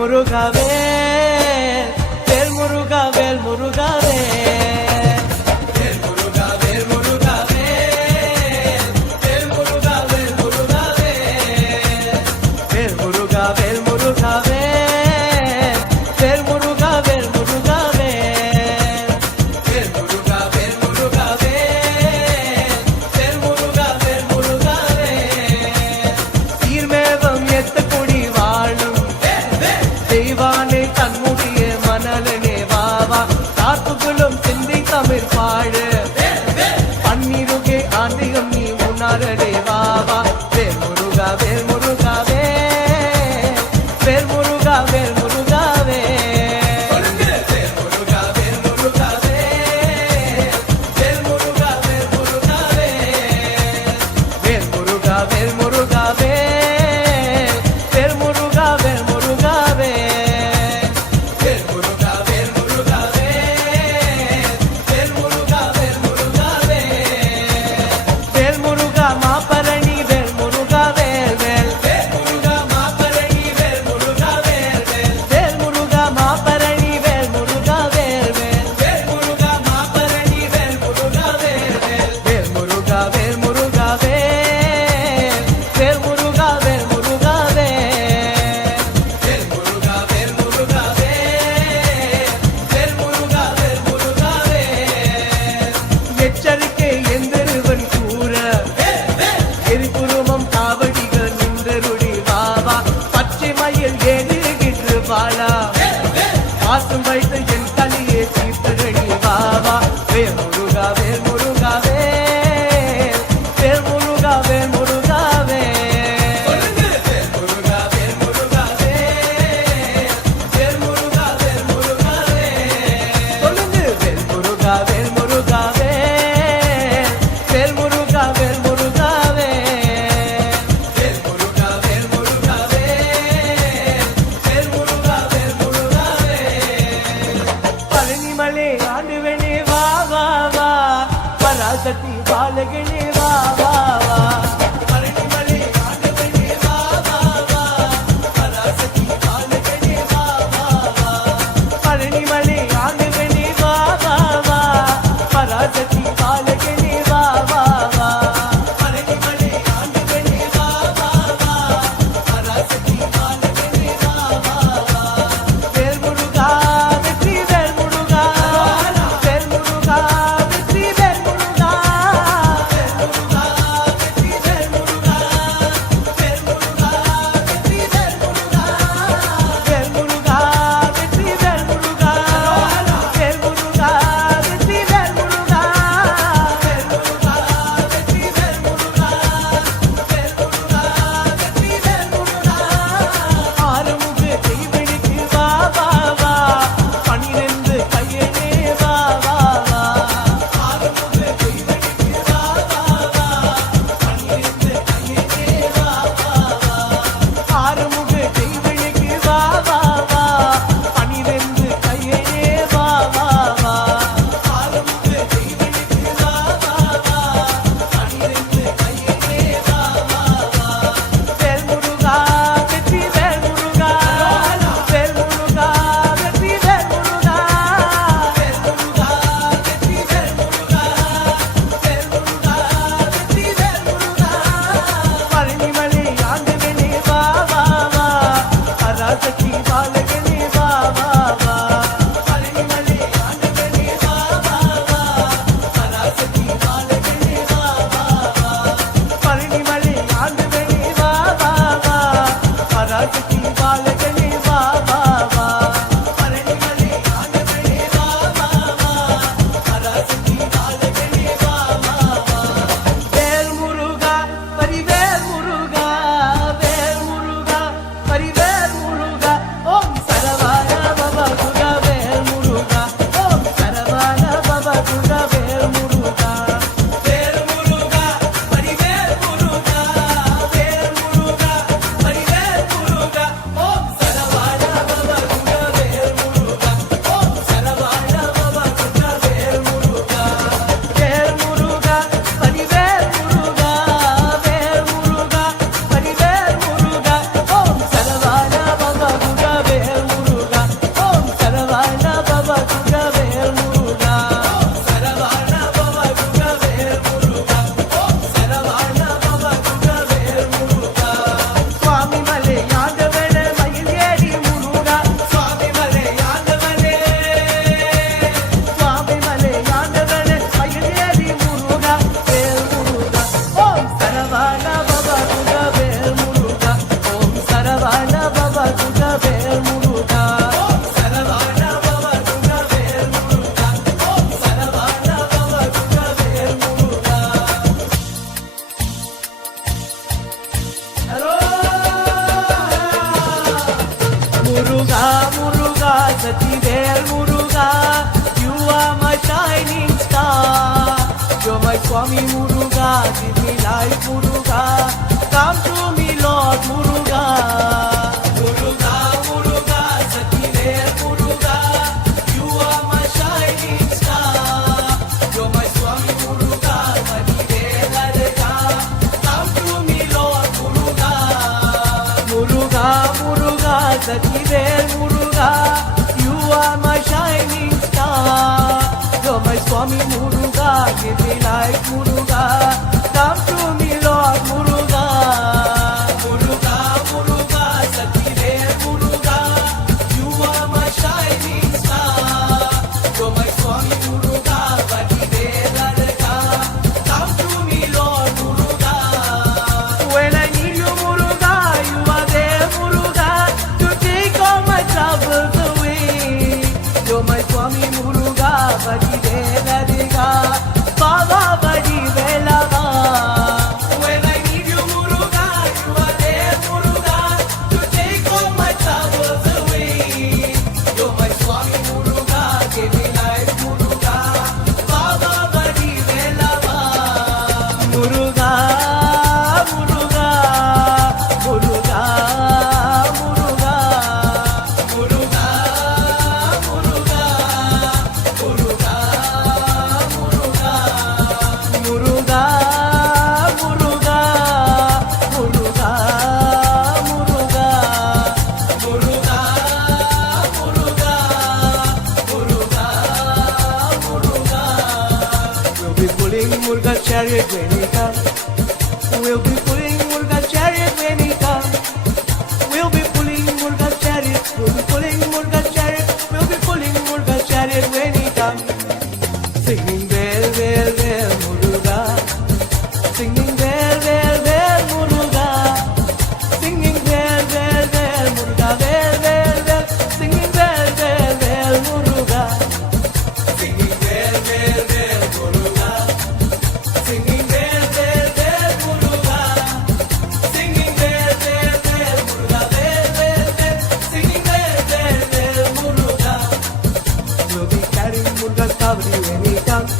முருகாவே வேல் முருகா வேல் முருகாவே பாடு பன்னிருகே ஆண்டிகம் நீ முன்னாரே வாவா வேல் முருகா வேல் முருகாவே வேல் முருகா வேல் முருகாவே வேல் முருகா வேல் முருகாவே வேல் முருகா வேல் முருகாவே வேல் முருகா வேல் முருகாவே வேல் முருகா வேல் முருகாவே வாசம் வைத்து என் தலையே தீர்த்தடி வாவா வேல் முருகா வேல் முருகாவே வேல் முருகா வேல் முருகாவே வேல் முருகா வேல் முருகாவே வேல் முருகா வேல் முருகாவே சொல்லுங்க வேல் முருகா வேல் முருகாவே வேல் முருகா வேல் முருகாவே வேல் முருகா வேல் முருகாவே வேல் முருகா வேல் முருகாவே Sativel Muruga, you are my shining star. You're my Swami Muruga, give me life Muruga. Come to me Lord Muruga. Muruga, Muruga, Sativel Muruga, you are my shining star. You're my Swami Muruga, Sativel Muruga. Come to me Lord Muruga. Muruga, Muruga, Sativel Muruga, you are my shining star. You're my Swami Muruga, give me life Muruga. Come to me Lord Muruga. Muruga, Muruga, Sativel Muruga, you are my shining star. You're my Swami Muruga, Sativel Muruga. Come to me Lord Muruga. When I need you Muruga, you are there Muruga, to take all my troubles away. You're my Swami Muruga, Sativel Muruga, Baba Sativel Muruga. When I need you Muruga, you are there Muruga, to take all my troubles away. You're my Swami Muruga, give me life Muruga, Baba Sativel Muruga. Muruga, Muruga, Muruga, Muruga, Muruga, Muruga, Muruga, Muruga, Muruga, Muruga, Muruga, Muruga, Muruga, Muruga, Muruga, Muruga. We'll be pulling Muruga chariot when he comes. We'll be pulling Muruga chariot when he comes. We'll be pulling Muruga chariot. We'll be pulling Muruga chariot. We'll be pulling Muruga chariot when he comes. Singing bell, bell, bell, Muruga. Singing bell, bell, bell, Muruga. Singing bell, bell, bell, Muruga. Bell, bell, bell. Singing bell, bell, bell, Muruga. Singing bell, bell, bell, Muruga. Singing bell, bell, bell, Muruga. Singing bell, bell, bell, Muruga. Bell, bell, bell. Singing bell, bell, bell, Muruga. We'll be carrying Muruga's kavri when he comes.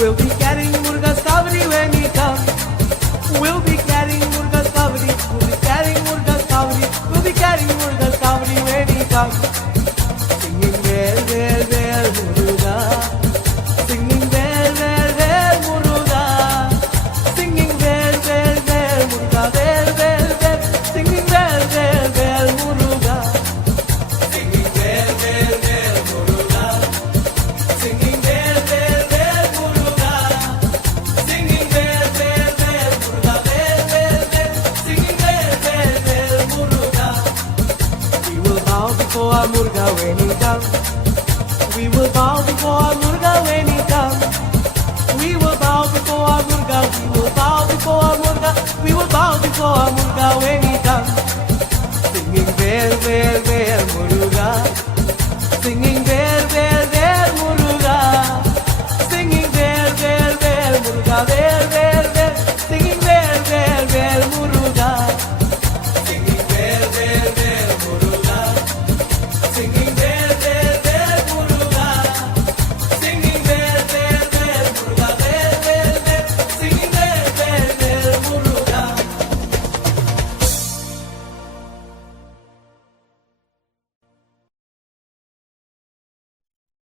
We'll be carrying Muruga's kavri when he comes. We'll be carrying Muruga's kavri. We'll be carrying Muruga's kavri. We'll be carrying Muruga's kavri when he comes. Singing bell, bell, bell, Muruga. Singing bell, bell, bell, Muruga. Singing bell, bell, bell, Muruga. Bell, bell, bell. Singing bell, bell, bell, Muruga. Singing bell, bell, bell, Muruga. Singing bell, bell, bell, Muruga. Singing bell, bell, bell, Muruga. Bell, bell, bell. Singing bell, bell, bell, Muruga. We will bow before our Muruga when he comes. We will bow before our Muruga when he comes. We will bow before our Muruga. We will bow before our Muruga. We will bow before our Muruga when he comes.